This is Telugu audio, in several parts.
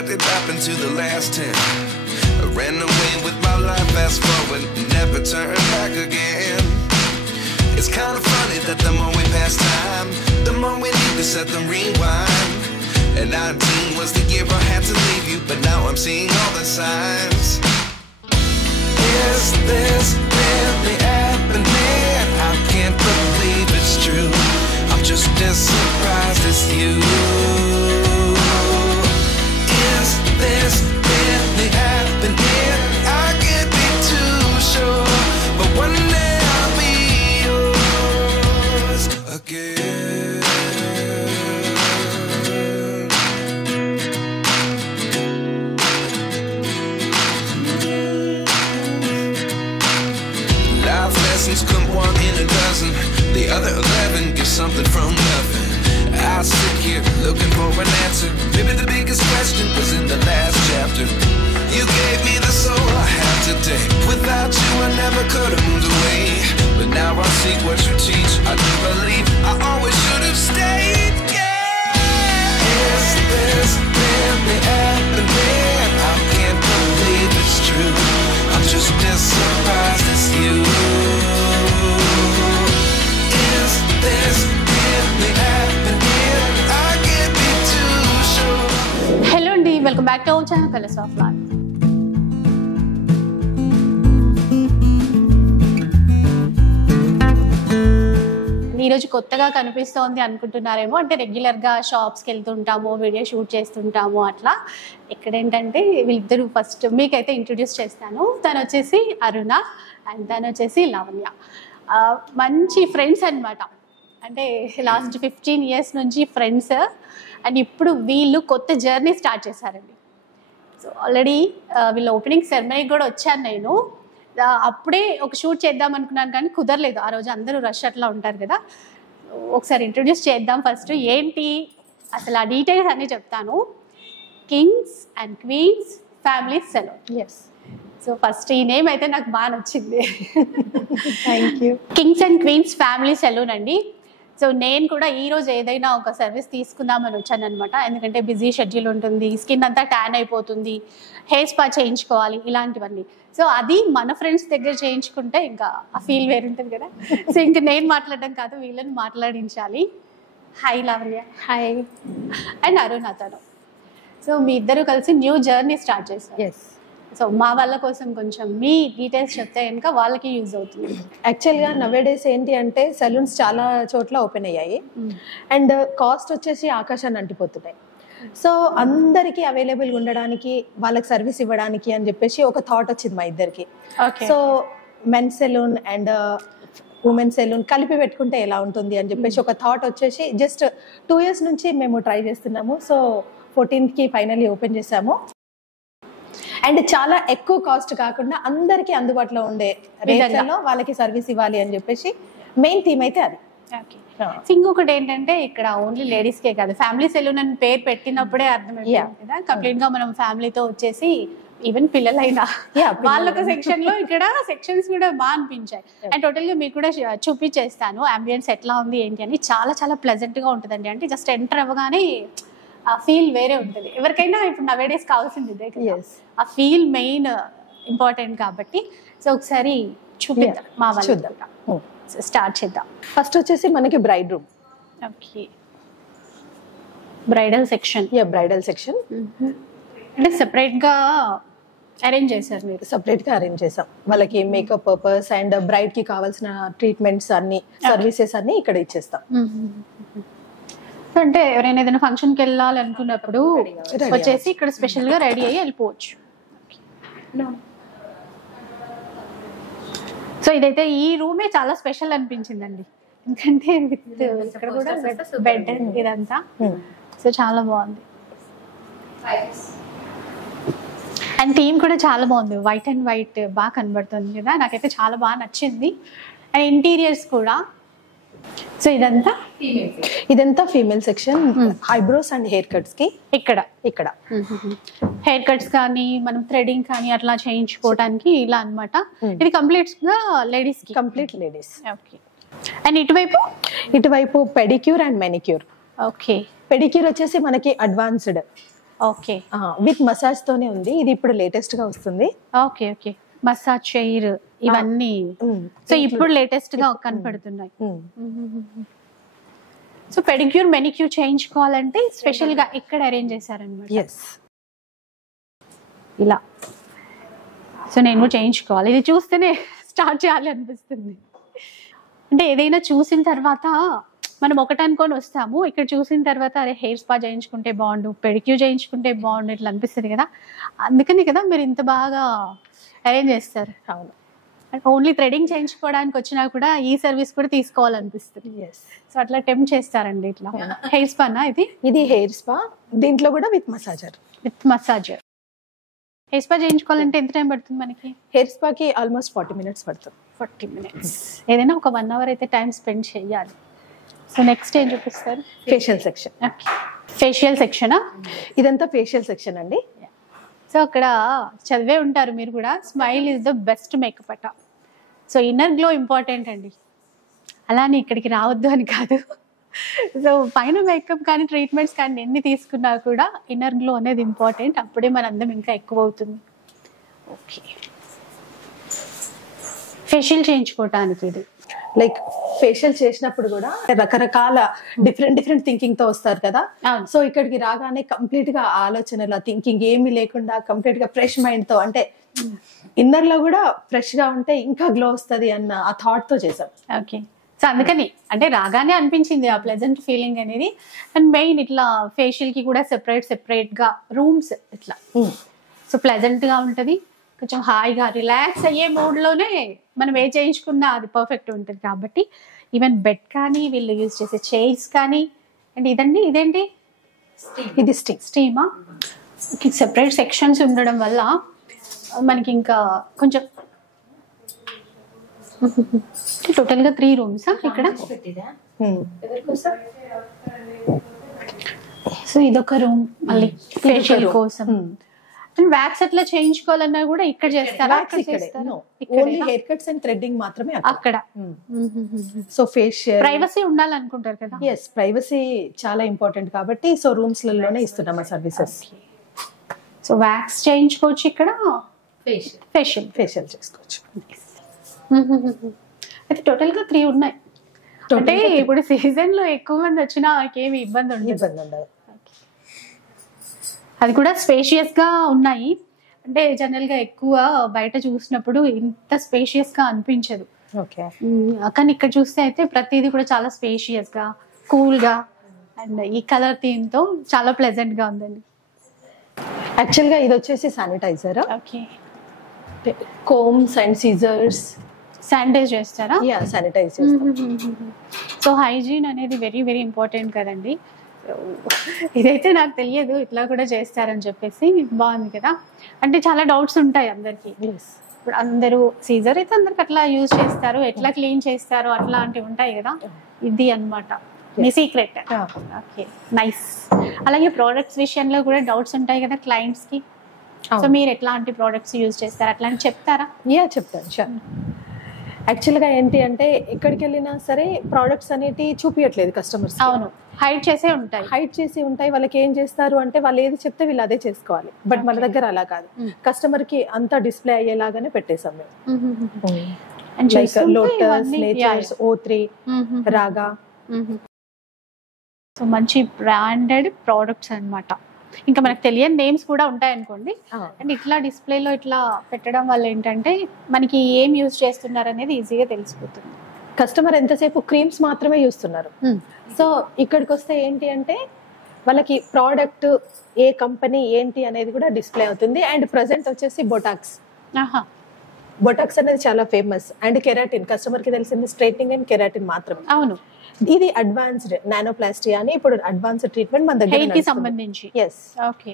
what did happen to the last 10? I ran away with my life, fast forward, never turn back again. It's kind of funny that the more we pass time, the more we need to set them rewind. And 19 was the year I had to leave you, but now I'm seeing all the signs. Is this really happening? I can't believe it's true. I'm just as surprised as you. Is this really happening? I can't be too sure, but one day I'll be yours again. Life lessons come one in a dozen. The other 11 give something from nothing. I sit here looking for an answer. Maybe the biggest question was in the last chapter. You gave me the soul I have today. Without you I never could have moved away. But now I see what you teach. I do believe I always should have stayed. Yeah. Is this really happening? I can't believe it's true. I'm just as surprised as you. Is this really happening? I can't be too sure. Hello and welcome back to our channel Colors of Life. ఈరోజు కొత్తగా కనిపిస్తోంది అనుకుంటున్నారేమో, అంటే రెగ్యులర్గా షాప్స్కి వెళ్తుంటాము, వీడియో షూట్ చేస్తుంటాము అట్లా. ఇక్కడ ఏంటంటే వీళ్ళిద్దరూ ఫస్ట్ మీకైతే ఇంట్రొడ్యూస్ చేస్తాను. తను వచ్చేసి అరుణ అండ్ తను వచ్చేసి లావణ్య. మంచి ఫ్రెండ్స్ అనమాట. అంటే లాస్ట్ 15 years నుంచి ఫ్రెండ్స్. అండ్ ఇప్పుడు వీళ్ళు కొత్త జర్నీ స్టార్ట్ చేశారండి. సో ఆల్రెడీ వీళ్ళ ఓపెనింగ్ సెరమనీకి కూడా వచ్చాను నేను. అప్పుడే ఒక షూట్ చేద్దాం అనుకున్నాను కానీ కుదరలేదు. ఆ రోజు అందరూ రష్ అట్లా ఉంటారు కదా. ఒకసారి ఇంట్రొడ్యూస్ చేద్దాం. ఫస్ట్ ఏంటి అసలు ఆ డీటెయిల్స్ అన్నీ చెప్తాను. Kings and Queens Family Salon. Yes. So first ఈ నేమ్ అయితే నాకు బాగా నచ్చింది. Thank you. Kings and Queens Family Salon అండి. సో నేను కూడా ఈరోజు ఏదైనా ఒక సర్వీస్ తీసుకుందామని వచ్చాను అనమాట. ఎందుకంటే బిజీ షెడ్యూల్ ఉంటుంది, స్కిన్ అంతా ట్యాన్ అయిపోతుంది, హెయిర్ స్పా చేయించుకోవాలి, ఇలాంటివన్నీ. సో అది మన ఫ్రెండ్స్ దగ్గర చేయించుకుంటే ఇంకా ఆ ఫీల్ వేరుంటుంది కదా. సో ఇంకా నేను మాట్లాడడం కాదు, వీళ్ళని మాట్లాడించాలి. Hi Lavanya. Hi. And Arun అతను. సో మీ ఇద్దరు కలిసి న్యూ జర్నీ స్టార్ట్ చేశారు. ఎస్. సో మా వాళ్ళ కోసం కొంచెం మీ డీటెయిల్స్ చెప్తే కనుక వాళ్ళకి యూజ్ అవుతుంది. యాక్చువల్గా నవేడేస్ ఏంటి అంటే సెలూన్స్ చాలా చోట్ల ఓపెన్ అయ్యాయి అండ్ కాస్ట్ వచ్చేసి ఆకాశాన్ని అంటిపోతున్నాయి. సో అందరికీ అవైలబుల్గా ఉండడానికి, వాళ్ళకి సర్వీస్ ఇవ్వడానికి అని చెప్పేసి ఒక థాట్ వచ్చింది మా ఇద్దరికి. So men's salon and women salon కలిపి పెట్టుకుంటే ఎలా ఉంటుంది అని చెప్పేసి ఒక థాట్ వచ్చేసి జస్ట్ 2 years నుంచి మేము ట్రై చేస్తున్నాము. సో 14th ఫైనల్లీ ఓపెన్ చేసాము. అండ్ చాలా ఎక్కువ కాస్ట్ కాకుండా అందరికీ అందుబాటులో ఉండే రేట్లలో వాళ్ళకి సర్వీస్ ఇవ్వాలి అని చెప్పేసి మెయిన్ థీమ్ అయితే అది. ఇంకొకటి ఏంటంటే ఇక్కడ ఓన్లీ లేడీస్కే కాదు, ఫ్యామిలీ సెలూన్ అని పేరు పెట్టినప్పుడే అర్థమైంది కదా. కంప్లీట్ గా మనం ఫ్యామిలీతో వచ్చేసి ఈవెన్ పిల్లలైనా వాళ్ళొక సెక్షన్ లో ఇక్కడ సెక్షన్స్ కూడా బాగా అనిపించాయి. అండ్ టోటల్ గా మీకు కూడా చూపించేస్తాను అంబియన్స్ ఎట్లా ఉంది ఏంటి అని. చాలా చాలా ప్లెజెంట్ గా ఉంటుందండి. అంటే జస్ట్ ఎంటర్ అవ్వగానే ఆ ఫీల్ వేరే ఉంటుంది. ఎవరికైనా ఇప్పుడు నవేడేస్ కావాల్సింది ఇదే కదా. ఆ ఫీల్ మెయిన్ ఇంపార్టెంట్ కాబట్టి. సో ఒకసారి చూపిద్దాం మా వాళ్ళు. స్టార్ట్ చేద్దాం. ఫస్ట్ వచ్చేసి మనకి braid room. Okay, bridal section. Bridal section అంటే సెపరేట్ గా అరేంజ్ చేశారు మీరు? సెపరేట్ గా అరేంజ్ చేసాం. వాళ్ళకి మేకప్ పర్పస్ అండ్ బ్రైడ్ కి కావాల్సిన ట్రీట్మెంట్స్ అన్ని, సర్వీసెస్ అన్ని ఇక్కడ ఇచ్చేస్తాం. అంటే ఎవరైనా ఏదైనా ఫంక్షన్కి వెళ్ళాలి అనుకున్నప్పుడు వచ్చేసి ఇక్కడ స్పెషల్ గా రెడీ అయ్యి వెళ్ళిపోవచ్చు. సో ఇదైతే ఈ రూమే చాలా స్పెషల్ అనిపించిందండి. ఎందుకంటే ఇక్కడ కూడా బెడ్ ఇదంతా. సో చాలా బాగుంది. అండ్ థీమ్ కూడా చాలా బాగుంది. వైట్ అండ్ వైట్ బాగా కనబడుతుంది కదా. నాకైతే చాలా బాగా నచ్చింది. అండ్ ఇంటీరియర్స్ కూడా. సో ఇదంతా female section. Eyebrows and hair cuts కి ఇక్కడ హెయిర్ కట్స్ కానీ మనం థ్రెడింగ్ కానీ అట్లా చేయించుకోవడానికి ఇలా అన్నమాట. ఇది కంప్లీట్ గా లేడీస్ కి. Complete ladies. ఓకే. అండ్ ఇటువైపు pedicure and manicure. Okay. Pedicure వచ్చేసి మనకి అడ్వాన్స్డ్ ఓకే విత్ మసాజ్ తోనే ఉంది. ఇది ఇప్పుడు లేటెస్ట్ గా వస్తుంది. ఓకే ఓకే మసాజ్ చైర్ ఇవన్నీ సో ఇప్పుడు లేటెస్ట్ గా కనపడుతున్నాయి. సో పెడిక్యూర్ మెనిక్యూర్ చేయించుకోవాలంటే స్పెషల్ గా ఇక్కడ అరేంజ్ చేశారనమాట. ఇలా సో నేను చేయించుకోవాలి. ఇది చూస్తేనే స్టార్ట్ చేయాలి అనిపిస్తుంది. అంటే ఏదైనా చూసిన తర్వాత మనం ఒకటి అనుకొని వస్తాము, ఇక్కడ చూసిన తర్వాత అరే హెయిర్ స్పా చేయించుకుంటే బాగుండు, పెడిక్యూర్ చేయించుకుంటే బాగుండు ఇట్లా అనిపిస్తుంది కదా. అందుకని కదా మీరు ఇంత బాగా అరేంజ్ చేస్తారు. అవును, ఓన్లీ థ్రెడింగ్ చేయించుకోవడానికి వచ్చినా కూడా ఈ సర్వీస్ కూడా తీసుకోవాలనిపిస్తుంది. సో అట్లా టెంప్ట్ చేస్తారండి. ఇట్లా హెయిర్ స్పానా ఇది హెయిర్ స్పా, దీంట్లో కూడా విత్ మసాజర్. హెయిర్ స్పా చేయించుకోవాలంటే ఎంత టైం పడుతుంది మనకి? హెయిర్ స్పాకి ఆల్మోస్ట్ 40 minutes పడుతుంది. 40 minutes. ఏదైనా ఒక 1 hour అయితే టైం స్పెండ్ చేయాలి. సో నెక్స్ట్ ఏం చూపిస్తారు? Facial section. ఫేషియల్ సెక్షనా? ఇదంతా ఫేషియల్ సెక్షన్ అండి. సో అక్కడ చదివే ఉంటారు మీరు కూడా, smile is the best makeup అట. సో ఇన్నర్ గ్లో ఇంపార్టెంట్ అండి, అలానే ఇక్కడికి రావద్దు అని కాదు. సో పైన మేకప్ కానీ ట్రీట్మెంట్స్ కానీ ఎన్ని తీసుకున్నా కూడా ఇన్నర్ గ్లో అనేది ఇంపార్టెంట్. అప్పుడే మన అందం ఇంకా ఎక్కువ అవుతుంది. ఓకే, ఫేషియల్ చేయించుకోవటానికి ఇది లైక్ ఫేషియల్ చేసినప్పుడు కూడా రకరకాల డిఫరెంట్ థింకింగ్ తో వస్తారు కదా. సో ఇక్కడికి రాగానే కంప్లీట్ గా ఆలోచనల థింకింగ్ ఏమీ లేకుండా కంప్లీట్ గా ఫ్రెష్ మైండ్ తో, అంటే ఇన్నర్ లో కూడా ఫ్రెష్ గా ఉంటే ఇంకా గ్లో వస్తుంది అన్న ఆ థాట్ తో చేసాం. ఓకే, సో అందుకని అంటే రాగానే అనిపించింది ఆ ప్లెజెంట్ ఫీలింగ్ అనేది. అండ్ మెయిన్ ఇట్లా ఫేషియల్ కి కూడా సెపరేట్ గా రూమ్స్ ఇట్లా, సో ప్లెజెంట్ గా ఉంటది, కొంచెం హాయిగా రిలాక్స్ అయ్యే మూడ్ లోనే మనం ఏ చేయించుకున్నా అది పర్ఫెక్ట్ ఉంటుంది. కాబట్టి ఈవెన్ బెడ్ కానీ వీళ్ళు యూజ్ చేసే చైర్స్ కానీ, అండ్ ఇదేంటి ఇది స్టీమా, సెపరేట్ సెక్షన్స్ ఉండడం వల్ల మనకి ఇంకా కొంచెం టోటల్ గా 3 rooms ఇక్కడ. సో ఇదొక రూమ్ మళ్ళీ ఫేషియల్ కోసం. వ్యాక్స్ అట్లా చేయించుకోవాలన్నా కూడా ఇక్కడ చేస్తారా? Only hair cuts and threading మాత్రమే అక్కడ. సో ఫేషియల్ ప్రైవసీ ఉండాలనుకుంటారు కదా. ఎస్, ప్రైవసీ చాలా ఇంపార్టెంట్ కాబట్టి సో రూమ్స్ లలోనే ఇస్తున్నాం ఆ సర్వీసెస్. సో వ్యాక్స్ చేయించుకోవచ్చు ఇక్కడ, ఫేషియల్ చేసుకోవచ్చు. అయితే టోటల్ గా 3 ఉన్నాయి. అంటే ఇప్పుడు సీజన్ లో ఎక్కువ మంది వచ్చినా ఏమి ఇబ్బంది ఉండదు. అది కూడా స్పేషియస్ గా ఉన్నాయి. అంటే జనరల్ గా ఎక్కువ బయట చూసినప్పుడు ఇంత స్పేషియస్ గా అనిపించదు. కానీ ఇక్కడ చూస్తే అయితే ప్రతిదీ కూడా చాలా స్పేషియస్ గా, కూల్ గా, అండ్ ఈ కలర్ థీమ్ తో చాలా ప్లెజెంట్ గా ఉందండి. యాక్చువల్ గా ఇది వచ్చేసి sanitiser. Okay, combs and scissors sanitise చేస్తారా? శానిటైజ్ చేస్తాం. సో హైజీన్ అనేది వెరీ వెరీ ఇంపార్టెంట్ కదండి. ఇదైతే నాకు తెలియదు ఇట్లా కూడా చేస్తారని చెప్పేసి. బాగుంది కదా. అంటే చాలా డౌట్స్ ఉంటాయి అందరికి. ఇప్పుడు అందరూ సీజర్ అయితే అందరికి అట్లా యూజ్ చేస్తారు, ఎట్లా క్లీన్ చేస్తారు అట్లాంటివి ఉంటాయి కదా. ఇది అన్నమాట మీ సీక్రెట్. Okay, nice. అలాగే ప్రోడక్ట్స్ విషయంలో కూడా డౌట్స్ ఉంటాయి కదా క్లయింట్స్ కి. సో మీరు ఎట్లాంటి ప్రోడక్ట్స్ యూజ్ చేస్తారు అట్లాంటి చెప్తారా? చెప్తాను. షూర్. యాక్చువల్గా ఏంటి అంటే ఎక్కడికి వెళ్ళినా సరే ప్రోడక్ట్స్ అనేవి చూపించట్లేదు కస్టమర్స్. అవును, హైడ్ చేసి ఉంటాయి. వాళ్ళకి ఏం చేస్తారు అంటే వాళ్ళు ఏది చెప్తే వీళ్ళు అదే చేసుకోవాలి. బట్ మన దగ్గర అలా కాదు, కస్టమర్ కి అంతా డిస్ప్లే అయ్యేలాగానే పెట్టేసాం మేము. లోటస్, నేచర్స్, O3, రాగా. సో మంచి బ్రాండెడ్ ప్రోడక్ట్స్ అన్నమాట. ఇంకా మనకు తెలియని నేమ్స్ కూడా ఉంటాయి అనుకోండి. అండ్ ఇట్లా డిస్ప్లేలో ఇట్లా పెట్టడం వల్ల ఏంటంటే మనకి ఏం యూజ్ చేస్తున్నారు అనేది ఈజీగా తెలిసిపోతుంది. కస్టమర్ ఎంతసేపు క్రీమ్స్ మాత్రమే చూస్తున్నారు. సో ఇక్కడికి వస్తే ఏంటి అంటే వాళ్ళకి ప్రోడక్ట్ ఏ కంపెనీ ఏంటి అనేది కూడా డిస్ప్లే అవుతుంది. అండ్ ప్రజెంట్ వచ్చేసి బొటాక్స్ అనేది చాలా ఫేమస్. అండ్ కెరాటిన్, కస్టమర్ కి తెలిసింది స్ట్రైట్నింగ్ అండ్ కెరాటిన్ మాత్రమే. అవును, ఇది అడ్వాన్స్డ్ నానోప్లాస్టీ అని ఇప్పుడు అడ్వాన్స్డ్ ట్రీట్మెంట్ మన దగ్గర హెయిర్ కి సంబంధించి. ఓకే,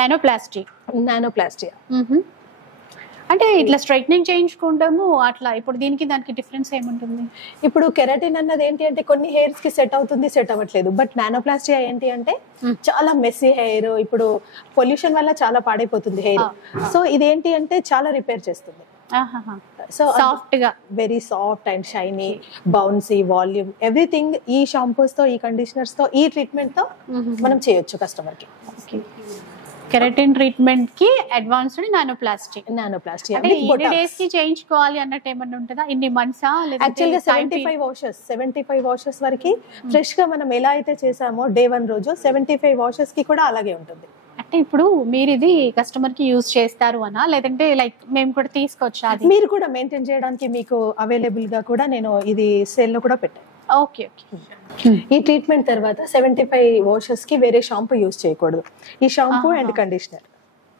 నానోప్లాస్టీ అంటే ఇట్లా స్ట్రైట్నింగ్ చేయించుకుంటాము అట్లా. ఇప్పుడు దీనికి దానికి డిఫరెన్స్ ఏముంటుంది? ఇప్పుడు కెరాటిన్ అన్నది ఏంటి అంటే కొన్ని హెయిర్స్ కి సెట్ అవుతుంది, సెట్ అవ్వట్లేదు. బట్ నానోప్లాస్టీ ఏంటి అంటే చాలా మెస్సీ హెయిర్, ఇప్పుడు పొల్యూషన్ వల్ల చాలా పాడైపోతుంది హెయిర్. సో ఇదేంటి అంటే చాలా రిపేర్ చేస్తుంది. సో సాఫ్ట్ గా very soft and shiny, bouncy, volume, everything ఈ షాంపూస్ తో, ఈ కండిషనర్స్ తో, ఈ ట్రీట్మెంట్ తో మనం చేయొచ్చు కస్టమర్ కి. కెరటిన్ ట్రీట్మెంట్ కి అడ్వాన్స్డ్ నానోప్లాస్టిక్. అంటే ఎన్ని డేస్ కి చేయించుకోవాలి అన్నట్టు ఏమన్నా ఉంటుందా? ఇన్ని మంత్సా? యాక్చువల్గా 75 వాషెస్ వరకు ఫ్రెష్ గా మనం ఎలా అయితే చేసామో డే 1 రోజు 75 వాషెస్ కి కూడా అలాగే ఉంటుంది. అంటే ఇప్పుడు మీరు ఇది కస్టమర్ కి యూజ్ చేస్తారు అనా, లేదంటే లైక్ మేము కూడా తీసుకొచ్చా? మీరు కూడా మెయింటైన్ చేయడానికి మీకు అవైలబుల్ గా కూడా నేను ఇది సేల్ లో కూడా పెట్టాను. ఓకే. ఈ ట్రీట్మెంట్ తర్వాత 75 వాషెస్ కి వేరే షాంపూ యూజ్ చేయకూడదు. ఈ షాంపూ అండ్ కండిషనర్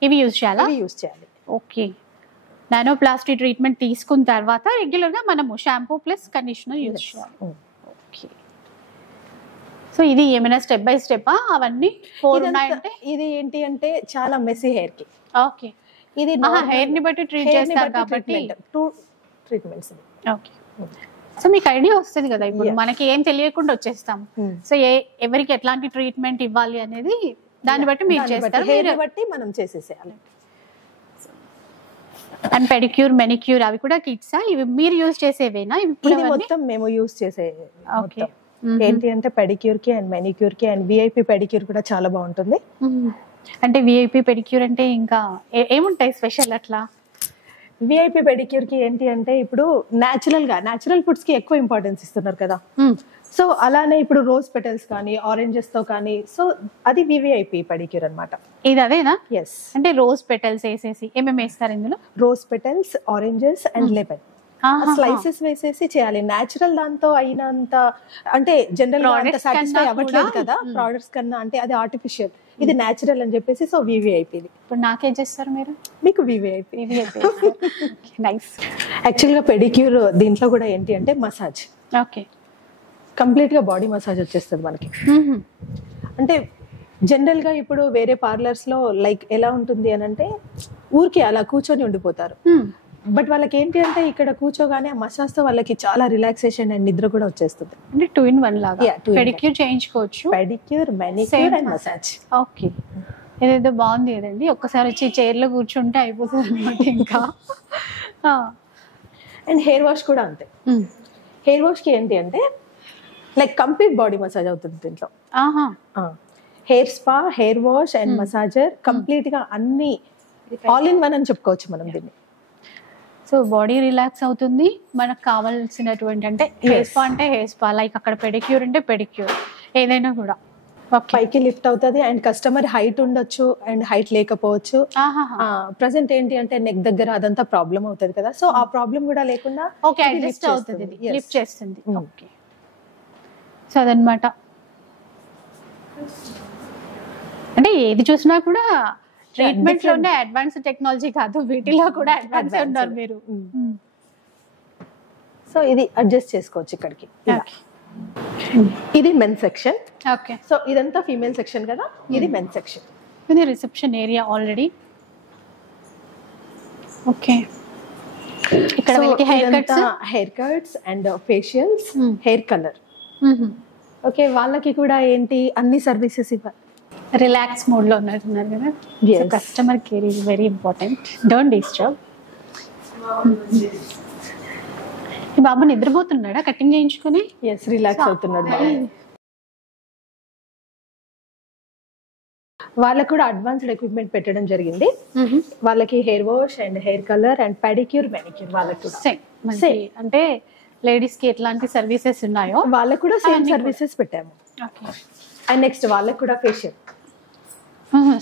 ఇవి యూజ్ చేయాలి. ఓకే. నానోప్లాస్టిక్ ట్రీట్మెంట్ తీసుకున్న తర్వాత రెగ్యులర్ గా మనము షాంపూ ప్లస్ కండిషనర్ యూజ్ చేయాలి. ఓకే. సో ఇది ఏమైనా స్టెప్ బై స్టెప్ అవన్నీ 4 ఉన్నాయంటే? ఇది ఏంటి అంటే చాలా మెస్సీ హెయిర్ కి. ఓకే. ఇది హెయిర్ ని బట్టి ట్రీట్ చేస్తారు కాబట్టి 2 ట్రీట్మెంట్స్. ఓకే. సో మీకు ఐడియా వస్తుంది కదా, ఇప్పుడు మనకి ఏం తెలియకుండా వచ్చేస్తాం. సో ఎవరికి ఎట్లాంటి ట్రీట్మెంట్ ఇవ్వాలి అనేది దాన్ని బట్టి మీరు చేస్తారు, బట్టి మనం చేసేసేయాలి. అండ్ పెడిక్యూర్, మెనిక్యూర్ అవి కూడా కిట్సా? ఇవి మీరు యూజ్ చేసేవేనా? ఇది మొత్తం మేము యూజ్ చేసే. ఓకే. ఏంటి అంటే పెడిక్యూర్ కి అండ్ మెనిక్యూర్ కి అండ్ విఐపి పెడిక్యూర్ కూడా చాలా బాగుంటుంది. అంటే విఐపి పెడిక్యూర్ అంటే ఇంకా ఏముంటాయి స్పెషల్ అట్లా? విఐపి పెడిక్యూర్ కి ఏంటి అంటే ఇప్పుడు న్యాచురల్ ఫుడ్స్ కి ఎక్కువ ఇంపార్టెన్స్ ఇస్తున్నారు కదా. సో అలానే ఇప్పుడు రోజ్ పెటల్స్ కానీ, ఆరెంజెస్ తో కానీ, సో అది వివిఐపి పెడిక్యూర్ అన్నమాట. ఇది అదేనా? ఎస్. అంటే రోజ్ పెటల్స్ వేసేసి ఏమేమి వేస్తారు ఇందులో? Rose petals, oranges and lemon slices వేసేసి చేయాలి. న్యాచురల్ దాంతో అయినంత అంటే జనరల్ గా అంత సాటిస్ఫై అవ్వట్లేదు కదా ప్రొడక్ట్స్ కన్నా, అంటే అది ఆర్టిఫిషియల్, ఇది న్యాచురల్ అని చెప్పేసి. So VVIP. ఇప్పుడు నాకేం చేస్తారు మీరు? మీకు వివిఐపి. నైస్. యాక్చువల్ గా పెడిక్యూర్ దీంట్లో కూడా ఏంటి అంటే మసాజ్. ఓకే. కంప్లీట్ గా బాడీ మసాజ్ వచ్చేస్తుంది మనకి. అంటే జనరల్ గా ఇప్పుడు వేరే పార్లర్స్ లో లైక్ ఎలా ఉంటుంది అని అంటే ఊరికి అలా కూర్చొని ఉండిపోతారు. బట్ వాళ్ళకి ఏంటి అంటే ఇక్కడ కూర్చోగానే ఆ మసాజ్ తో వాళ్ళకి చాలా రిలాక్సేషన్ అండ్ నిద్ర కూడా వచ్చేస్తుంది. అంటే 2 in 1 లాగా పెడిక్యూర్ చేయించుకోవచ్చు. Pedicure, manicure and massage. Okay. ఇదేదో బాగుంది కదండి, ఒక్కసారి వచ్చి చైర్ లో కూర్చుంటే అయిపోతుంది అనమాట. ఇంకా అండ్ హెయిర్ వాష్ కూడా అంతే. హెయిర్ వాష్ కి ఏంటి అంటే లైక్ కంప్లీట్ బాడీ మసాజ్ అవుతుంది దీంట్లో. Hair spa, hair wash and massager complete గా అన్ని ఆల్ ఇన్ వన్ అని చెప్పుకోవచ్చు మనం దీన్ని. సో బాడీ రిలాక్స్ అవుతుంది, మనకు కావాల్సినటువంటి అంటే హెయిర్ స్పా అంటే హెయిర్ స్పా, లైక్ అక్కడ పెడిక్యూర్ అంటే పెడిక్యూర్, ఏదైనా కూడా పైకి లిఫ్ట్ అవుతుంది. అండ్ కస్టమర్ హైట్ ఉండొచ్చు అండ్ హైట్ లేకపోవచ్చు. ప్రెసెంట్ ఏంటి అంటే నెక్ దగ్గర అదంతా ప్రాబ్లం అవుతుంది కదా, సో ఆ ప్రాబ్లం కూడా లేకుండా అడ్జస్ట్ అవుతుంది, లిఫ్ట్ చేస్తుంది. ఓకే. సో అదనమాట. అంటే ఏది చూసినా కూడా ట్రీట్మెంట్ లోనే అడ్వాన్స్ టెక్నాలజీ కాదు, వీటిలో కూడా అడ్వాన్స్ ఉన్నారు మీరు. సో ఇది అడ్జస్ట్ చేసుకోవచ్చు ఇక్కడికి. ఇది మెన్ సెక్షన్. ఓకే. సో ఇదంతా ఫీమేల్ సెక్షన్ కదా, ఇది మెన్ సెక్షన్. ఇది రిసెప్షన్ ఏరియా ఆల్రెడీ. ఓకే. ఇక్కడ hair cuts and facials, hair colour. Okay. వాళ్ళకి కూడా ఏంటి అన్ని సర్వీసెస్ ఇవ్వాలి. రిలాక్స్ మోడ్ లో ఉన్నట్టున్నారు కదా. Customer care is very important, don't disturb. ఈ బాబు నిద్రపోతున్నాడా కటింగ్ చేయించుకుని? ఎస్, రిలాక్స్ అవుతున్నాడు. వాళ్ళకు కూడా అడ్వాన్స్డ్ ఎక్విప్మెంట్ పెట్టడం జరిగింది. వాళ్ళకి hair wash and hair colour and pedicure, manicure వాళ్ళకి కూడా సేమ్. అంటే లేడీస్ కి ఎట్లాంటి సర్వీసెస్ ఉన్నాయో వాళ్ళకు కూడా సేమ్ సర్వీసెస్ పెట్టాము. అండ్ నెక్స్ట్ వాళ్ళకి కూడా ఫేషియల్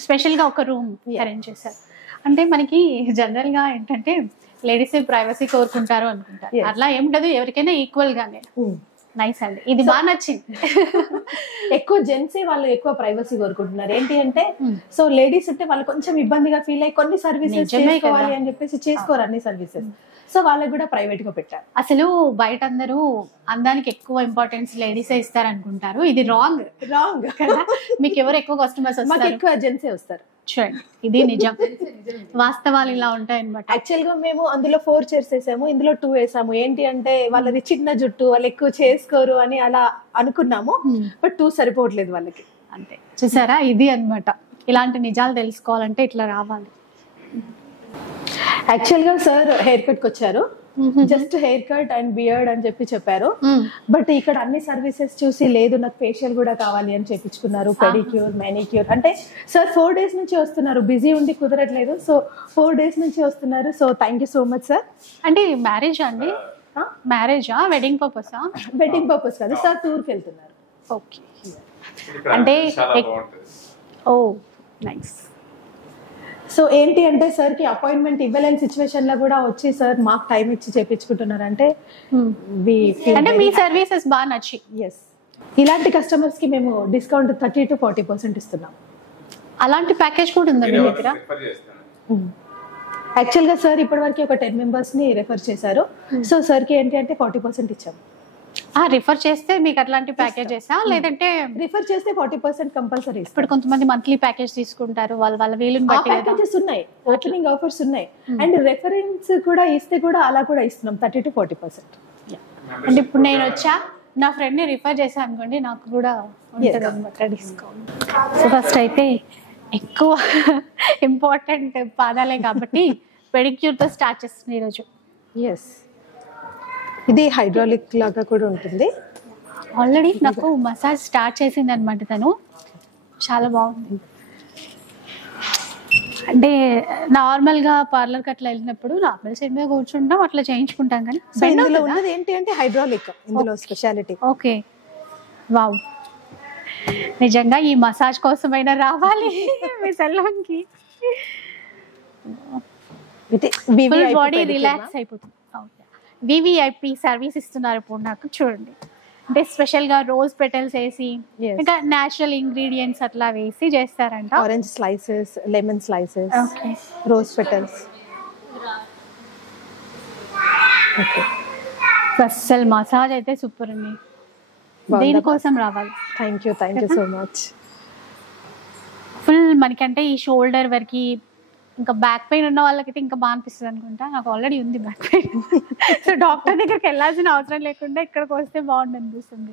స్పెషల్ గా ఒక రూమ్ అరేంజ్ చేశారు. అంటే మనకి జనరల్ గా ఏంటంటే లేడీస్ ప్రైవసీ కోరుకుంటారు అనుకుంటారు, అట్లా ఏముంటది, ఎవరికైనా ఈక్వల్ గానే. నైస్ అండి, ఇది బాగా నచ్చింది. ఎక్కువ జెంట్స్ వాళ్ళు ఎక్కువ ప్రైవసీ కోరుకుంటున్నారు. ఏంటి అంటే సో లేడీస్ అంటే వాళ్ళు కొంచెం ఇబ్బందిగా ఫీల్ అయ్యి కొన్ని సర్వీసెస్ చేసుకోవాలి అని చెప్పేసి చేసుకోరు అన్ని సర్వీసెస్. సో వాళ్ళకి కూడా ప్రైవేట్ గా పెట్టారు. అసలు బయట అందరూ అందానికి ఎక్కువ ఇంపార్టెన్స్ లేడీస్ ఇస్తారు అనుకుంటారు, ఇది రాంగ్ కదా. మీకు ఎవరు ఎక్కువ కస్టమర్స్ వస్తారు? ఎక్కువ జెంట్సే వస్తారు. చూడండి, ఇది నిజం, వాస్తవాలు ఇలా ఉంటాయి అనమాట. యాక్చువల్ గా మేము అందులో 4 చైర్స్ వేసాము, ఇందులో 2 వేసాము. ఏంటి అంటే వాళ్ళది చిన్న జుట్టు, వాళ్ళు ఎక్కువ చేసుకోరు అని అలా అనుకున్నాము. బట్ 2 సరిపోవట్లేదు వాళ్ళకి. అంతే, చూసారా, ఇది అన్నమాట. ఇలాంటి నిజాలు తెలుసుకోవాలంటే ఇట్లా రావాలి. యాక్చువల్గా సార్ హెయిర్ కట్కి వచ్చారు, just hair cut and beard అని చెప్పారు. బట్ ఇక్కడ అన్ని సర్వీసెస్ చూసి లేదు నాకు ఫేషియల్ కూడా కావాలి అని చెప్పించుకున్నారు, పెడిక్యూర్, మెనిక్యూర్. అంటే సార్ 4 days నుంచి వస్తున్నారు, బిజీ ఉండి కుదరట్లేదు, సో 4 days నుంచి వస్తున్నారు. So thank you so much sir. అంటే మ్యారేజ్ అండి? మ్యారేజా, వెడ్డింగ్ పర్పసా? వెడ్డింగ్ పర్పస్ కాదు సార్, టూర్కి వెళ్తున్నారు. ఓకే, అంటే ఓ నైస్. సో ఏంటి అంటే సార్కి అపాయింట్మెంట్ ఇవ్వలేని సిచ్యువేషన్ లో కూడా వచ్చి సార్ మాకు టైం ఇచ్చి చేపించుకుంటున్నారు అంటే అంటే మీ సర్వీసెస్ బాగా నచ్చి. ఎస్, ఇలాంటి కస్టమర్స్ కి మేము డిస్కౌంట్ 30 to 40% ఇస్తున్నాం. అలాంటి ప్యాకేజ్ కూడా ఉందా మీ దగ్గర? యాక్చువల్గా సార్ ఇప్పటి వరకు ఒక 10 members ని రెఫర్ చేశారు. సో సార్కి ఏంటి అంటే 40% ఇచ్చాము. రిఫర్ చేస్తే మీకు అట్లాంటి ప్యాకేజెసా, లేదంటే రిఫర్ చేస్తే 40% కంపల్సరీ? ఇప్పుడు కొంతమంది మంత్లీ ప్యాకేజ్ తీసుకుంటారు, వాళ్ళ వీలుని బట్టి ప్యాకేజెస్ ఉన్నాయి, ఓపెనింగ్ ఆఫర్స్ ఉన్నాయి. అండ్ రెఫరెన్స్ కూడా ఇస్తే కూడా అలా కూడా ఇస్తున్నాం 30 to 40%. అంటే ఇప్పుడు నేను వచ్చా నా ఫ్రెండ్ ని రిఫర్ చేశాను అనుకోండి, నాకు కూడా ఉంటుంది అనమాట డిస్కౌంట్. సో ఫస్ట్ అయితే ఎక్కువ ఇంపార్టెంట్ పాదాలే కాబట్టి పెడిక్యూర్ తో స్టార్ట్ చేస్తుంది ఈరోజు. ఎస్, ఇది హైడ్రాలిక్ లాగా కూడా ఉంటుంది. ఆల్రెడీ నాకు మసాజ్ స్టార్ట్ చేసింది అనమాట తను, చాలా బాగుంది. అంటే నార్మల్గా పార్లర్కి అట్లా వెళ్ళినప్పుడు నార్మల్ సైడ్ మీద కూర్చుంటాం, అట్లా చేయించుకుంటాం. కానీ ఇందులో ఉన్నది ఏంటి అంటే హైడ్రాలిక్, ఇందులో స్పెషాలిటీ. ఓకే, వావ్, నిజంగా ఈ మసాజ్ కోసమైనా రావాలి మీ సెలూన్కి. ఫుల్ బాడీ రిలాక్స్ అయిపోతుంది. వివిఐపి సర్వీస్ ఇస్తున్నారు ఇప్పుడు నాకు, చూడండి. అంటే స్పెషల్గా రోజ్ పెటల్స్ వేసి ఇంకా న్యాచురల్ ఇంగ్రీడియంట్స్ అట్లా వేసి చేస్తారంట. Orange slices, lemon slices, rose petals. అస్సలు మసాజ్ అయితే సూపర్ అండి, దీనికోసం రావాలి. Thank you so much. Full మనకంటే ఈ షోల్డర్ వరకు, ఇంకా బ్యాక్ పెయిన్ ఉన్న వాళ్ళకైతే ఇంకా బాగా అనిపిస్తుంది అనుకుంటా. నాకు ఆల్రెడీ ఉంది బ్యాక్ పెయిన్, సో డాక్టర్ దగ్గరికి వెళ్ళాల్సిన అవసరం లేకుండా ఇక్కడికి వస్తే బాగుంది అనిపిస్తుంది.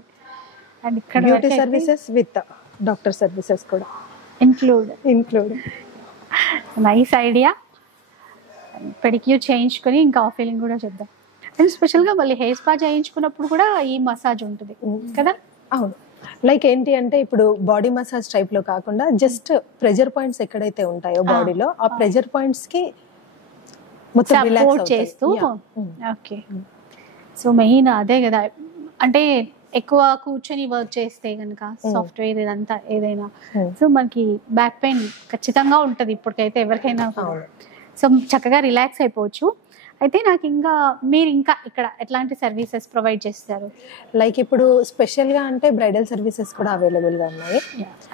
అండ్ ఇక్కడ beauty services with doctor services కూడా ఇంక్లూడ్. Nice idea. పెడిక్యూర్ చేయించుకొని ఇంకా ఆఫీలింగ్ కూడా చేద్దాం. అండ్ స్పెషల్గా మళ్ళీ హెయిర్ స్పా చేయించుకున్నప్పుడు కూడా ఈ మసాజ్ ఉంటుంది కదా? అవును, లైక్ ఏంటి అంటే ఇప్పుడు బాడీ మసాజ్ టైప్ లో కాకుండా జస్ట్ ప్రెజర్ పాయింట్స్ ఎక్కడైతే ఉంటాయో బాడీలో, ఆ ప్రెజర్ పాయింట్స్ కి మొత్తం సపోర్ట్ చేస్తూ. ఓకే, సో మెయిన్ అదే కదా. అంటే ఎక్కువ కూర్చొని వర్క్ చేస్తే కనుక సాఫ్ట్వేర్ ఇదంతా ఏదైనా, సో మనకి బ్యాక్ పెయిన్ ఖచ్చితంగా ఉంటుంది ఇప్పటికైతే ఎవరికైనా. సో చక్కగా రిలాక్స్ అయిపోవచ్చు. అయితే నాకు మీరు ఇంకా ఇక్కడ ఎట్లాంటి సర్వీసెస్ ప్రొవైడ్ చేస్తారు? లైక్ ఇప్పుడు స్పెషల్గా అంటే బ్రైడల్ సర్వీసెస్ కూడా అవైలబుల్గా ఉన్నాయి.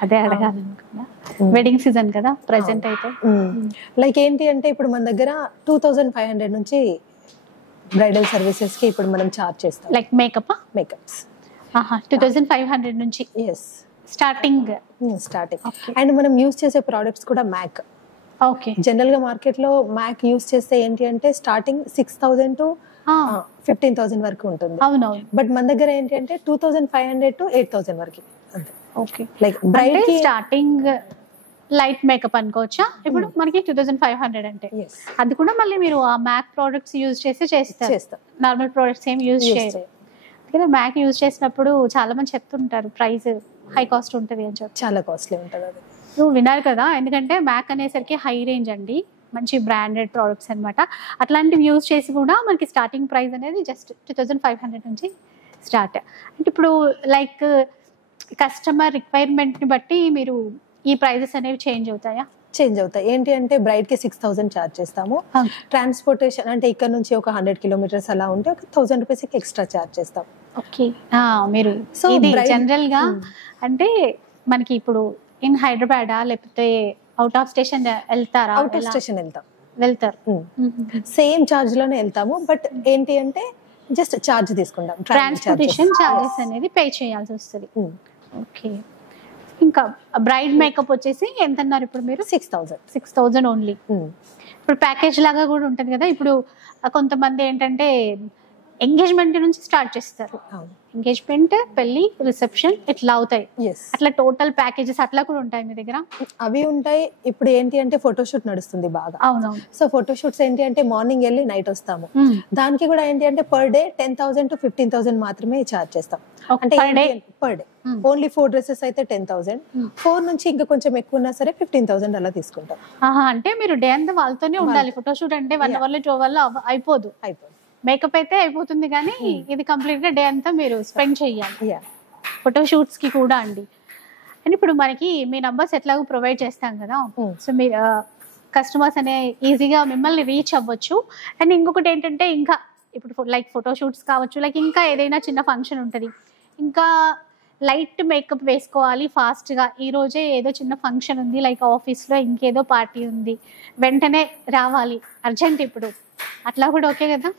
అదే అడగాలనుకున్నా, వెడ్డింగ్ సీజన్ కదా ప్రెసెంట్ అయితే. లైక్ ఏంటి అంటే ఇప్పుడు మన దగ్గర 2500 నుంచి బ్రైడల్ సర్వీసెస్కి ఇప్పుడు మనం చార్జ్ చేస్తాం. లైక్ మేకప్స్ 2500 నుంచి స్టార్టింగ్. అండ్ మనం యూజ్ చేసే ప్రోడక్ట్స్ కూడా మ్యాక్. ఓకే, జనరల్ గా మార్కెట్ లో మ్యాక్ యూస్ చేస్తే ఏంటి అంటే స్టార్టింగ్ 6000 to 15,000 వరకు ఉంటుంది. అవునవును. బట్ మన దగ్గర ఏంటి అంటే 2500 to 8,000 వరకు. Okay, like braid starting light makeup అనుకోవచ్చా ఇప్పుడు మనకి 2500 అంటే? అది కూడా మళ్ళీ మీరు ఆ మ్యాక్ ప్రోడక్ట్స్ యూజ్ చేసి చేస్తారు, నార్మల్ ప్రోడక్ట్స్ ఏం యూజ్ చేయరు. అందుకని మ్యాక్ యూజ్ చేసినప్పుడు చాలా మంది చెప్తుంటారు ప్రైస్ హై కాస్ట్ ఉంటుంది అని చెప్పి. చాలా కాస్ట్లీ ఉంటుంది అది. నువ్వు విన్నారు కదా, ఎందుకంటే మ్యాక్ అనేసరికి హై రేంజ్ అండి, మంచి బ్రాండెడ్ ప్రోడక్ట్స్ అనమాట. అట్లాంటివి యూజ్ చేసి కూడా మనకి స్టార్టింగ్ ప్రైస్ అనేది జస్ట్ 2500 నుంచి స్టార్ట్. అంటే ఇప్పుడు లైక్ కస్టమర్ రిక్వైర్మెంట్ని బట్టి మీరు ఈ ప్రైజెస్ అనేవి చేంజ్ అవుతాయా? చేంజ్ అవుతాయి. ఏంటి అంటే బ్రైడ్కి 6000 ఛార్జ్ చేస్తాము. ట్రాన్స్పోర్టేషన్ అంటే ఇక్కడ నుంచి ఒక 100 kilometers అలా ఉంటే ఒక 1000 rupees ఎక్స్ట్రా ఛార్జ్ చేస్తాం. ఓకే, మీరు సో ఇది జనరల్గా అంటే మనకి ఇప్పుడు ఇన్ హైదరాబాద్ లేకపోతే అవుట్ ఆఫ్ స్టేషన్ వెళ్తారా? అవుట్ ఆఫ్ స్టేషన్ వెళ్తారు. సేమ్ ఛార్జ్ లోనే వెళ్తాము. బట్ ఏంటి అంటే జస్ట్ ఛార్జ్ తీసుకుంటాం, ట్రాన్స్పోర్టేషన్ ఛార్జెస్ అనేది పే చేయాల్సి వస్తుంది. ఓకే, ఇంకా బ్రైడ్ మేకప్ వచ్చేసి ఎంత అన్నారు ఇప్పుడు మీరు? 6000 ఓన్లీ. ఇప్పుడు ప్యాకేజ్ లాగా కూడా ఉంటుంది కదా. ఇప్పుడు కొంతమంది ఏంటంటే ఎంగేజ్మెంట్ నుంచి స్టార్ట్ చేస్తారు. ఎంగేజ్మెంట్, పెళ్లి, రిసెప్షన్ ఇట్లా అవుతాయి. అట్లా టోటల్ ప్యాకేజెస్ అట్లా కూడా ఉంటాయి మీ దగ్గర? అవి ఉంటాయి. ఇప్పుడు ఏంటి అంటే ఫోటోషూట్ నడుస్తుంది బాగా. అవునవును. సో ఫోటోషూట్స్ ఏంటి అంటే మార్నింగ్ వెళ్ళి నైట్ వస్తాము. దానికి కూడా ఏంటి అంటే పర్ డే 10,000 to 15,000 మాత్రమే ఛార్జ్ చేస్తాం. అంటే పర్ డే ఓన్లీ 4 డ్రెస్సెస్ అయితే 10,000, 4 నుంచి ఇంకా కొంచెం ఎక్కువ ఉన్నా సరే 15,000 అలా తీసుకుంటాం. అంటే మీరు డే అంతా వాళ్ళతోనే ఉండాలి. ఫోటోషూట్ అంటే 1 hour 2 hour అయిపోదు. మేకప్ అయితే అయిపోతుంది కానీ ఇది కంప్లీట్ గా డే అంతా మీరు స్పెండ్ చేయాలి ఫోటోషూట్స్ కి కూడా అండి. అండ్ ఇప్పుడు మనకి మీ నంబర్స్ ఎట్లాగో ప్రొవైడ్ చేస్తాం కదా, సో మీ కస్టమర్స్ అనే ఈజీగా మిమ్మల్ని రీచ్ అవ్వచ్చు. అండ్ ఇంకొకటి ఏంటంటే ఇంకా ఇప్పుడు లైక్ ఫోటోషూట్స్ కావచ్చు, లైక్ ఇంకా ఏదైనా చిన్న ఫంక్షన్ ఉంటుంది, ఇంకా లైట్ మేకప్ వేసుకోవాలి ఫాస్ట్గా, ఈ రోజే ఏదో చిన్న ఫంక్షన్ ఉంది, లైక్ ఆఫీస్లో ఇంకేదో పార్టీ ఉంది, వెంటనే రావాలి అర్జెంట్ ఇప్పుడు, అట్లా కూడా ఓకే కదా?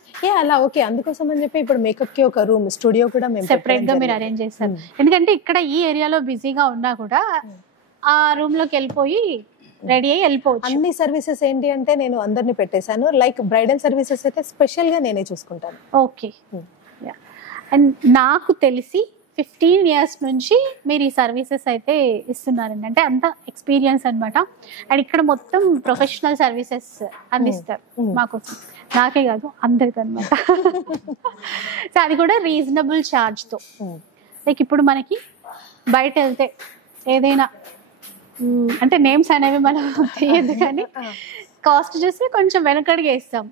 అలా ఓకే. అందుకోసం అని చెప్పి ఇప్పుడు మేకప్ కి ఒక రూమ్, స్టూడియో కూడా మేము సెపరేట్ గా మీరు అరేంజ్ చేస్తారు. ఎందుకంటే ఇక్కడ ఈ ఏరియాలో బిజీగా ఉన్నా కూడా ఆ రూమ్ లోకి వెళ్ళిపోయి రెడీ అయ్యి వెళ్ళిపోవచ్చు. అన్ని సర్వీసెస్ ఏంటి అంటే నేను అందరినీ పెట్టేశాను. లైక్ బ్రైడల్ సర్వీసెస్ అయితే స్పెషల్ గా నేనే చూసుకుంటాను. ఓకే. అండ్ నాకు తెలిసి 15 years నుంచి మీరు ఈ సర్వీసెస్ అయితే ఇస్తున్నారండి, అంటే అంత ఎక్స్పీరియన్స్ అనమాట. అండ్ ఇక్కడ మొత్తం ప్రొఫెషనల్ సర్వీసెస్ అందిస్తారు మాకు, నాకే కాదు అందరికి అనమాట. సో అది కూడా రీజనబుల్ ఛార్జ్తో. లైక్ ఇప్పుడు మనకి బయట వెళ్తే ఏదైనా అంటే నేమ్స్ అనేవి మనం తెలియదు కానీ కాస్ట్ చూసి కొంచెం వెనకడిగా ఇస్తాం.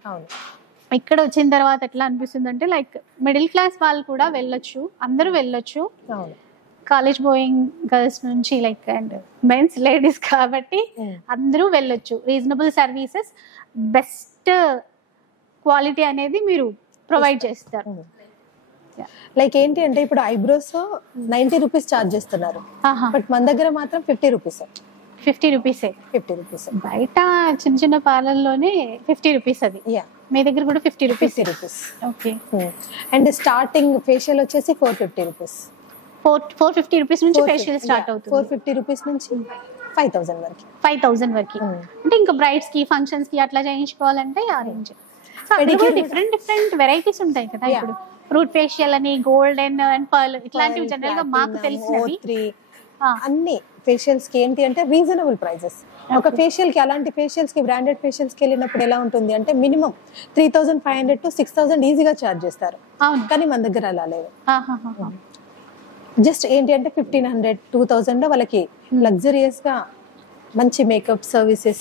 ఇక్కడ వచ్చిన తర్వాత ఎట్లా అనిపిస్తుంది అంటే లైక్ మిడిల్ క్లాస్ వాళ్ళు కూడా వెళ్ళొచ్చు, అందరూ వెళ్ళొచ్చు, కాలేజ్ గోయింగ్ గర్ల్స్ నుంచి లైక్ అండ్ మెన్స్ లేడీస్ కాబట్టి అందరూ వెళ్ళొచ్చు. రీజనబుల్ సర్వీసెస్, బెస్ట్ క్వాలిటీ అనేది మీరు ప్రొవైడ్ చేస్తారు. లైక్ ఏంటి అంటే ఇప్పుడు ఐబ్రోస్ 90 రూపీస్ ఛార్జ్ చేస్తున్నారు, బట్ మన దగ్గర మాత్రం 50 రూపీస్. 50 రూపీసే. 50 రూపీస్. బయట చిన్న చిన్న పార్లర్లోనే 50 రూపీస్ అది. మీ దగ్గర కూడా 50 rupees. Okay. And starting facial వచ్చేసి 450 రూపీస్. 450 రూపీస్ నుంచి ఫేషియల్ స్టార్ట్ అవుతుంది. 450 రూపీస్ నుంచి 5,000 వరకు. 5,000 వరకు. అంటే ఇంకా బ్రైడ్స్ కి, ఫంక్షన్స్ కి అట్లా చేయించుకోవాలంటే ఆ రేంజ్. డిఫరెంట్ డిఫరెంట్ వెరైటీస్ ఉంటాయి కదా. ఇప్పుడు ఫ్రూట్ ఫేషియల్ అని, గోల్డెన్ అండ్ పర్ల్ ఇట్లాంటివి జనరల్ గా మాకు తెలిసినవి. అన్ని ఫేషియల్స్ కి ఏంటి అంటే రీజనబుల్ ప్రైజెస్. ఒక ఫేషియల్ కి, అలాంటి ఫేషియల్స్ కి బ్రాండెడ్ ఫేషియల్స్ కి వెళ్ళినప్పుడు ఎలా ఉంటుంది అంటే మినిమం 3,500 to 6,000 ఈజీగా ఛార్జ్ చేస్తారు. కానీ మన దగ్గర అలా లేదు. జస్ట్ ఏంటి అంటే 1,500, 2,000 లో వాళ్ళకి లగ్జరియస్ గా మంచి makeup services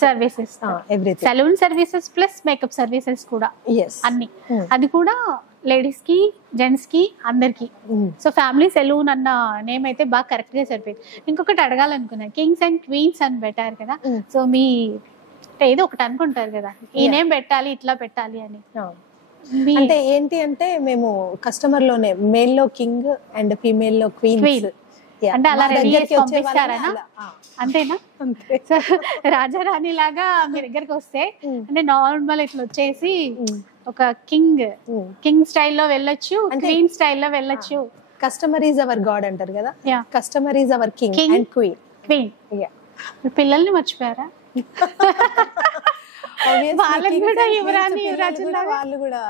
everything. Salon services plus makeup services కూడా అన్ని. అది కూడా లేడీస్ కి, జెంట్స్ కి, అందరికి. సో ఫ్యామిలీ సెలూన్ అన్న నేమ్ అయితే బాగా కరెక్ట్ గా సరిపోయింది. ఇంకొకటి అడగాలనుకున్నా, కింగ్స్ అండ్ క్వీన్స్ అని పెట్టారు కదా, సో మీ ఏదో ఒకటి అనుకుంటారు కదా ఈ నేమ్ పెట్టాలి, ఇట్లా పెట్టాలి అని. అంటే ఏంటి అంటే మేము కస్టమర్ లోనే మేల్ లో కింగ్ అండ్ ఫీమేల్ లో క్వీన్ అంటే అలా రెడీ చేసి పంపిస్తారా? అంతేనా? రాజారాణి లాగా మీ దగ్గరికి వస్తే అంటే నార్మల్ ఇట్లా వచ్చేసి ఒక కింగ్ స్టైల్లో వెళ్ళొచ్చు, క్వీన్ స్టైల్లో వెళ్ళొచ్చు. కస్టమర్ ఈజ్ అవర్ గాడ్ అంటారు కదా, customer is our king and queen. పిల్లల్ని మర్చిపోయారా? వాళ్ళని కూడా యువరాణి, యువరాజులా వాళ్ళు కూడా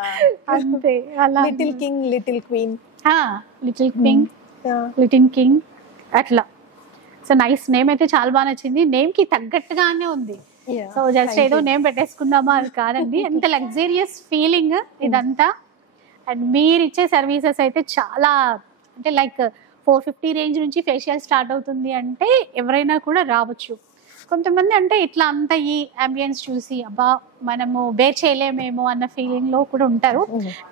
అంతే. అలా little king, little queen, little queen, little king అట్లా. సో నైస్ నేమ్ అయితే చాలా బాగా నచ్చింది. నేమ్ కి తగ్గట్టుగానే ఉంది. సో జస్ట్ ఏదో నేమ్ పెట్టేసుకుందామా అది కాదండి, ఎంత లగ్జరియస్ ఫీలింగ్ ఇదంతా. అండ్ మీరు ఇచ్చే సర్వీసెస్ అయితే చాలా అంటే లైక్ 450 రేంజ్ నుంచి ఫేషియల్ స్టార్ట్ అవుతుంది అంటే ఎవరైనా కూడా రావచ్చు. కొంతమంది అంటే ఇట్లా అంతా ఈ అంబియన్స్ చూసి అబ్బా మనము బేర్ చేయలేమేమో అన్న ఫీలింగ్ లో కూడా ఉంటారు,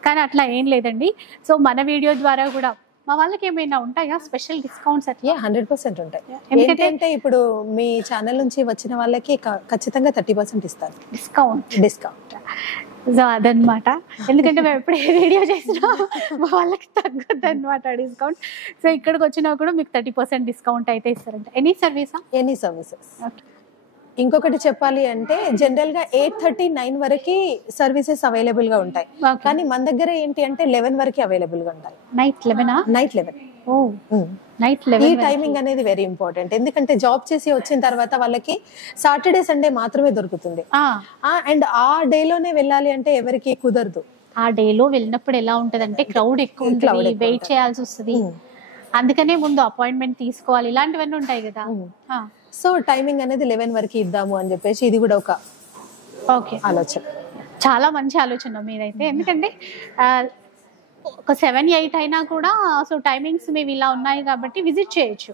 కానీ అట్లా ఏం లేదండి. సో మన వీడియో ద్వారా కూడా మా వాళ్ళకి ఏమైనా ఉంటాయా స్పెషల్ డిస్కౌంట్స్? అట్లా 100% ఉంటాయి. ఎందుకంటే ఇప్పుడు మీ ఛానల్ నుంచి వచ్చిన వాళ్ళకి ఖచ్చితంగా 30% ఇస్తారు డిస్కౌంట్. సో అదనమాట, ఎందుకంటే మేము ఎప్పుడు ఏ వీడియో చేసినా మా వాళ్ళకి తగ్గదు అనమాట డిస్కౌంట్. సో ఇక్కడికి వచ్చినా కూడా మీకు 30% డిస్కౌంట్ అయితే ఇస్తారంట. Any services. ఇంకొకటి చెప్పాలి అంటే జనరల్ గా 8:30, 9 వరకు సర్వీసెస్ అవైలబుల్ గా ఉంటాయి, కానీ మన దగ్గర ఏంటి అంటే 11 వరకు అవైలబుల్ గా ఉంటాయి. నైట్ 11. ఈ టైమింగ్ అనేది వెరీ ఇంపార్టెంట్. ఎందుకంటే జాబ్ చేసి వచ్చిన తర్వాత వాళ్ళకి సాటర్డే, సండే మాత్రమే దొరుకుతుంది. అండ్ ఆ డే లోనే వెళ్ళాలి అంటే ఎవరికి కుదరదు. ఆ డేలో వెళ్ళినప్పుడు ఎలా ఉంటదంటే క్రౌడ్ ఎక్కువ ఉంటుంది, వెయిట్ చేయాల్సి వస్తుంది, అందుకనే ముందు అపాయింట్మెంట్ తీసుకోవాలి, ఇలాంటివన్నీ ఉంటాయి కదా. సో టైమింగ్ అనేది 11 వరకు ఇద్దాము అని చెప్పేసి ఇది కూడా ఒక ఆలోచన. చాలా మంచి ఆలోచన మీరైతే, ఎందుకంటే ఒక 7-8 అయినా కూడా సో టైమింగ్స్ మీవి ఇలా ఉన్నాయి కాబట్టి విజిట్ చేయొచ్చు.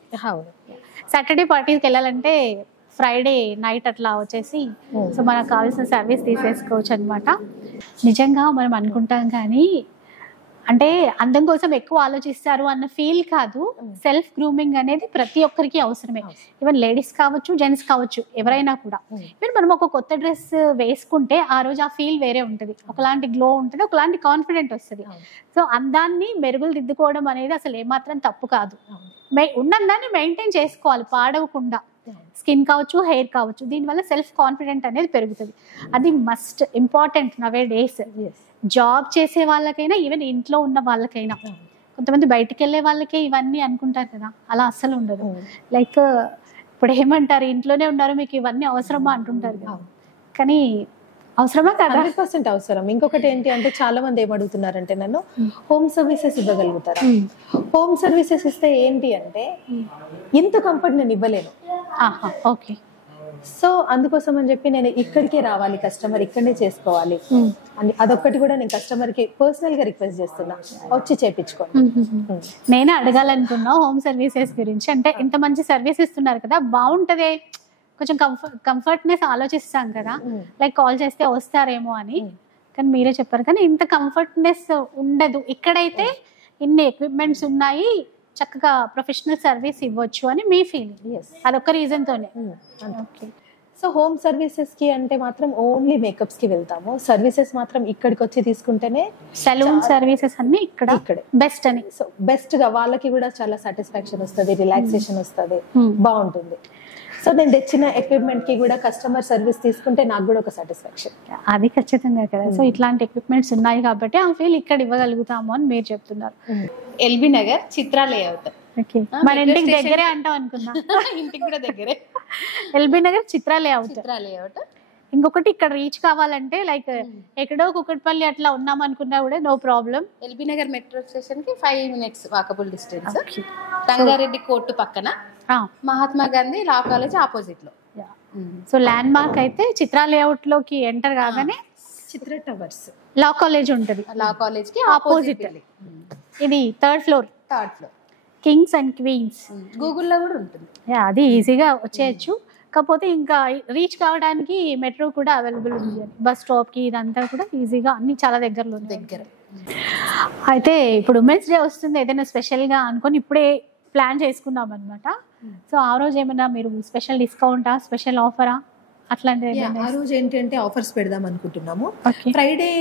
సాటర్డే పార్టీస్కి వెళ్ళాలంటే ఫ్రైడే నైట్ అట్లా వచ్చేసి సో మనకు కావాల్సిన సర్వీస్ తీసేసుకోవచ్చు అనమాట. నిజంగా మనం అనుకుంటాం కానీ అంటే అందం కోసం ఎక్కువ ఆలోచిస్తారు అన్న ఫీల్ కాదు. సెల్ఫ్ గ్రూమింగ్ అనేది ప్రతి ఒక్కరికి అవసరమే. ఈవెన్ లేడీస్ కావచ్చు, జెంట్స్ కావచ్చు, ఎవరైనా కూడా. ఈవెన్ మనం ఒక కొత్త డ్రెస్ వేసుకుంటే ఆ రోజు ఆ ఫీల్ వేరే ఉంటుంది, ఒకలాంటి గ్లో ఉంటుంది, ఒకలాంటి కాన్ఫిడెంట్ వస్తుంది. సో అందాన్ని మెరుగులు దిద్దుకోవడం అనేది అసలు ఏమాత్రం తప్పు కాదు. ఉన్నదాన్ని మెయింటైన్ చేసుకోవాలి పాడవకుండా. స్కిన్ కావచ్చు, హెయిర్ కావచ్చు, దీనివల్ల సెల్ఫ్ కాన్ఫిడెంట్ అనేది పెరుగుతుంది. అది మస్ట్ ఇంపార్టెంట్ నవే డేస్. జాబ్ చేసే వాళ్ళకైనా, ఈవెన్ ఇంట్లో ఉన్న వాళ్ళకైనా. కొంతమంది బయటికి వెళ్ళే వాళ్ళకే ఇవన్నీ అనుకుంటారు కదా, అలా అస్సలు ఉండదు. లైక్ ఇప్పుడు ఏమంటారు, ఇంట్లోనే ఉన్నారు మీకు ఇవన్నీ అవసరమా అంటుంటారు కదా, కానీ అవసరమా కదా? 100% అవసరం. ఇంకొకటి ఏంటి అంటే చాలా మంది ఏమడుగుతున్నారంటే నన్ను హోమ్ సర్వీసెస్ ఇవ్వగలుగుతారా? హోమ్ సర్వీసెస్ ఇస్తే ఏంటి అంటే ఇంత కంఫర్ట్ నేను ఇవ్వలేను. ఓకే. సో అందుకోసం అని చెప్పి నేను ఇక్కడికే రావాలి, కస్టమర్ ఇక్కడనే చేసుకోవాలి అని అదొక్కటి కూడా నేను కస్టమర్ కి పర్సనల్ గా రిక్వెస్ట్ చేస్తున్నా, వచ్చి చేయించుకోండి. నేనే అడగాలనుకున్నా హోమ్ సర్వీసెస్ గురించి. అంటే ఇంత మంచి సర్వీస్ ఇస్తున్నారు కదా, బాగుంటది, కొంచెం కంఫర్ట్నెస్ ఆలోచిస్తాం కదా, లైక్ కాల్ చేస్తే వస్తారేమో అని. కానీ మీరే చెప్పారు, కానీ ఇంత కంఫర్ట్నెస్ ఉండదు ఇక్కడైతే. ఇన్ని ఎక్విప్మెంట్స్ ఉన్నాయి, చక్కగా ప్రొఫెషనల్ సర్వీస్ ఇవ్వచ్చు అని మీ ఫీలింగ్. అదొక రీజన్ తోనే. సో హోమ్ సర్వీసెస్ కి అంటే మాత్రం ఓన్లీ మేకప్స్ కి వెళ్తాము. సర్వీసెస్ మాత్రం ఇక్కడికి వచ్చి తీసుకుంటేనే, సలూన్ సర్వీసెస్ అన్ని ఇక్కడే బెస్ట్ అని. సో బెస్ట్ గా వాళ్ళకి కూడా చాలా సాటిస్ఫాక్షన్ వస్తుంది, రిలాక్సేషన్ వస్తుంది, బాగుంటుంది. సో నేను తెచ్చిన ఎక్విప్మెంట్ కి కూడా కస్టమర్ సర్వీస్ తీసుకుంటే నాకు కూడా ఒక సాటిస్ఫాక్షన్. అది ఖచ్చితంగా కదా. సో ఇట్లాంటి ఎక్విప్మెంట్స్ ఉన్నాయి కాబట్టి ఆ ఫీల్ ఇక్కడ ఇవ్వగలుగుతాము అని మీరు చెప్తున్నారు. LB Nagar Chitra layout. మన ఇంటికి దగ్గరే అంటాం అనుకున్నా. ఇంటికి కూడా దగ్గరే. LB Nagar Chitra layout. ఇంకొకటి ఇక్కడ రీచ్ కావాలంటే లైక్ ఎక్కడో కుకట్పల్లి అట్లా ఉన్నాం అనుకున్నా కూడా no problem. LB Nagar metro station కి 5 minutes walkable distance. Rangareddy court పక్కన, Mahatma Gandhi law college opposite లో. సో ల్యాండ్ మార్క్ అయితే చిత్రా లేఅవుట్ లోకి ఎంటర్ కాగానే చిత్ర టవర్స్ లా కాలేజ్ ఉంటుంది, లా కాలేజ్ కి ఆపోజిట్. ఇది third floor Kings and Queens. గూగుల్లో కూడా ఉంటుంది, అది ఈజీగా వచ్చేయచ్చు. కాకపోతే ఇంకా రీచ్ కావడానికి మెట్రో కూడా అవైలబుల్ ఉంది, బస్ స్టాప్ కి ఇదంతా కూడా ఈజీగా అన్ని చాలా దగ్గరలో దగ్గర. అయితే ఇప్పుడు ఉమెన్స్ డే వస్తుంది, ఏదైనా స్పెషల్ గా అనుకొని ఇప్పుడే ప్లాన్ చేసుకున్నాం అనమాట. సో ఆ రోజు ఏమైనా మీరు స్పెషల్ డిస్కౌంటా, స్పెషల్ ఆఫరా అట్లాంటివి? ఆ రోజు ఏంటి అంటే ఆఫర్స్ పెడదాం అనుకుంటున్నాము. ఫ్రైడే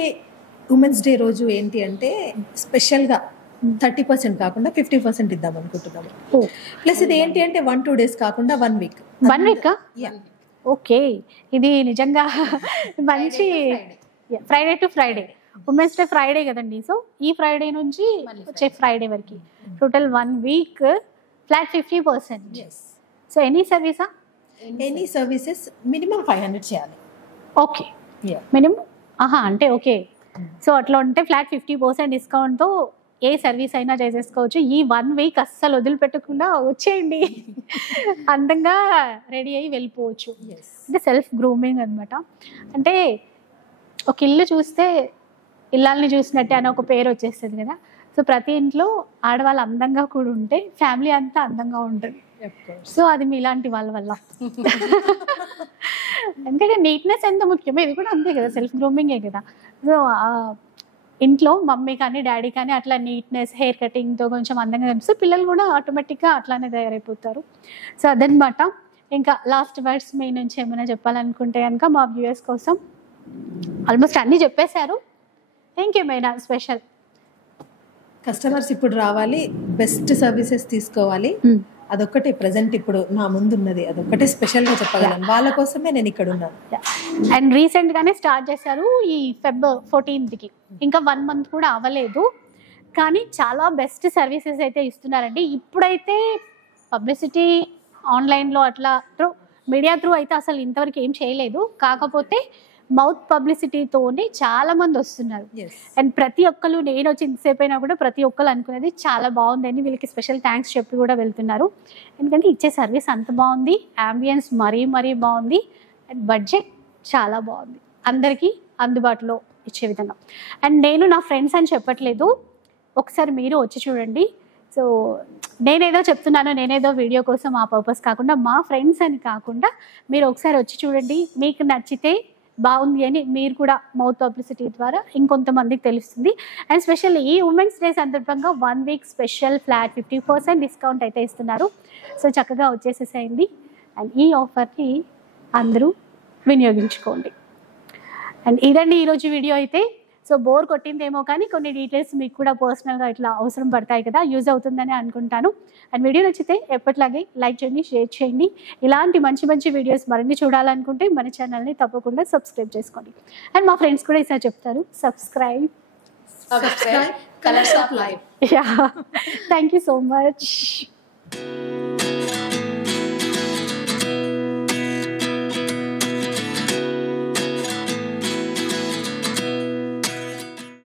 ఉమెన్స్ డే రోజు ఏంటి అంటే స్పెషల్ గా 30% కాకుండా 50% ఇద్దాం అనుకుంటున్నాము. ప్లస్ ఇది ఏంటి అంటే 1-2 days కాకుండా 1 week. ఓకే, ఇది నిజంగా మంచి. Friday to Friday, women's day Friday కదండి. సో ఈ ఫ్రైడే నుంచి వచ్చే ఫ్రైడే వరకు total 1 week flat 50%. So any సర్వీసా? ఎనీ సర్వీసెస్ మినిమం 500 చేయాలి. Okay, minimum. అంటే ఓకే. సో అట్లా ఉంటే ఫ్లాట్ 50% డిస్కౌంట్తో ఏ సర్వీస్ అయినా చేసేసుకోవచ్చు. ఈ 1 week అస్సలు వదిలిపెట్టకుండా వచ్చేయండి, అందంగా రెడీ అయ్యి వెళ్ళిపోవచ్చు. అంటే సెల్ఫ్ గ్రూమింగ్ అనమాట. అంటే ఒక ఇల్లు చూస్తే ఇల్లాలని చూసినట్టే అని ఒక పేరు వచ్చేస్తుంది కదా. సో ప్రతి ఇంట్లో ఆడవాళ్ళు అందంగా కూడా ఉంటే ఫ్యామిలీ అంతా అందంగా ఉంటుంది. సో అది మీలాంటి వాళ్ళ వల్ల. ఎందుకంటే నీట్నెస్ ఎంత ముఖ్యమో ఇది కూడా అంతే కదా, సెల్ఫ్ గ్రూమింగే కదా. సో ఇంట్లో మమ్మీ కానీ డాడీ కానీ అట్లా నీట్నెస్, హెయిర్ కటింగ్తో కొంచెం అందంగా కనిపిస్తే పిల్లలు కూడా ఆటోమేటిక్గా అట్లానే తయారైపోతారు. సో అదనమాట. ఇంకా లాస్ట్ వర్డ్స్ మీ నుంచి ఏమైనా చెప్పాలనుకుంటే కనుక మా వ్యూయర్స్ కోసం ఆల్మోస్ట్ అన్నీ చెప్పేశారు. ఇంకేమైనా స్పెషల్? కస్టమర్స్ ఇప్పుడు రావాలి, బెస్ట్ సర్వీసెస్ తీసుకోవాలి, అదొక్కటే ప్రజెంట్ ఇప్పుడు నా ముందు ఉన్నది, అదొక్కటే స్పెషల్గా చెప్పగలను. వాళ్ళ కోసమే నేను ఇక్కడ ఉన్నాను. అండ్ రీసెంట్గానే స్టార్ట్ చేశారు ఈ Feb 14th, ఇంకా 1 month కూడా అవ్వలేదు, కానీ చాలా బెస్ట్ సర్వీసెస్ అయితే ఇస్తున్నారండి. ఇప్పుడైతే పబ్లిసిటీ ఆన్లైన్లో అట్లా మీడియా త్రూ అయితే అసలు ఇంతవరకు ఏం చేయలేదు. కాకపోతే మౌత్ పబ్లిసిటీతోనే చాలా మంది వస్తున్నారు. అండ్ ప్రతి ఒక్కరు నేను వచ్చి ఇంతసేపు అయినా కూడా ప్రతి ఒక్కరు అనుకునేది చాలా బాగుందని వీళ్ళకి స్పెషల్ థ్యాంక్స్ చెప్పి కూడా వెళ్తున్నారు. ఎందుకంటే ఇచ్చే సర్వీస్ అంత బాగుంది, అంబియన్స్ మరీ బాగుంది, అండ్ బడ్జెట్ చాలా బాగుంది, అందరికీ అందుబాటులో ఇచ్చే విధంగా. అండ్ నేను నా ఫ్రెండ్స్ అని చెప్పట్లేదు, ఒకసారి మీరు వచ్చి చూడండి. సో నేనేదో చెప్తున్నాను, నేనేదో వీడియో కోసం ఆ పర్పస్ కాకుండా, మా ఫ్రెండ్స్ అని కాకుండా మీరు ఒకసారి వచ్చి చూడండి. మీకు నచ్చితే బాగుంది అని మీరు కూడా మౌత్ పబ్లిసిటీ ద్వారా ఇంకొంతమందికి తెలుస్తుంది. అండ్ స్పెషల్ ఈ ఉమెన్స్ డే సందర్భంగా 1 వీక్ స్పెషల్ ఫ్లాట్ 50% డిస్కౌంట్ అయితే ఇస్తున్నారు. సో చక్కగా వచ్చేసేసేయండి అండ్ ఈ ఆఫర్ని అందరూ వినియోగించుకోండి. అండ్ ఇదండి ఈరోజు వీడియో అయితే. సో బోర్ కొట్టిందేమో కానీ కొన్ని డీటెయిల్స్ మీకు కూడా పర్సనల్గా ఇట్లా అవసరం పడతాయి కదా, యూజ్ అవుతుందని అనుకుంటాను. అండ్ వీడియో నచ్చితే ఎప్పటిలాగే లైక్ చేయండి, షేర్ చేయండి. ఇలాంటి మంచి వీడియోస్ మరిన్ని చూడాలనుకుంటే మన ఛానల్ని తప్పకుండా సబ్స్క్రైబ్ చేసుకోండి. అండ్ మా ఫ్రెండ్స్ కూడా ఈసారి చెప్తారు, subscribe colours of life. Thank you so much.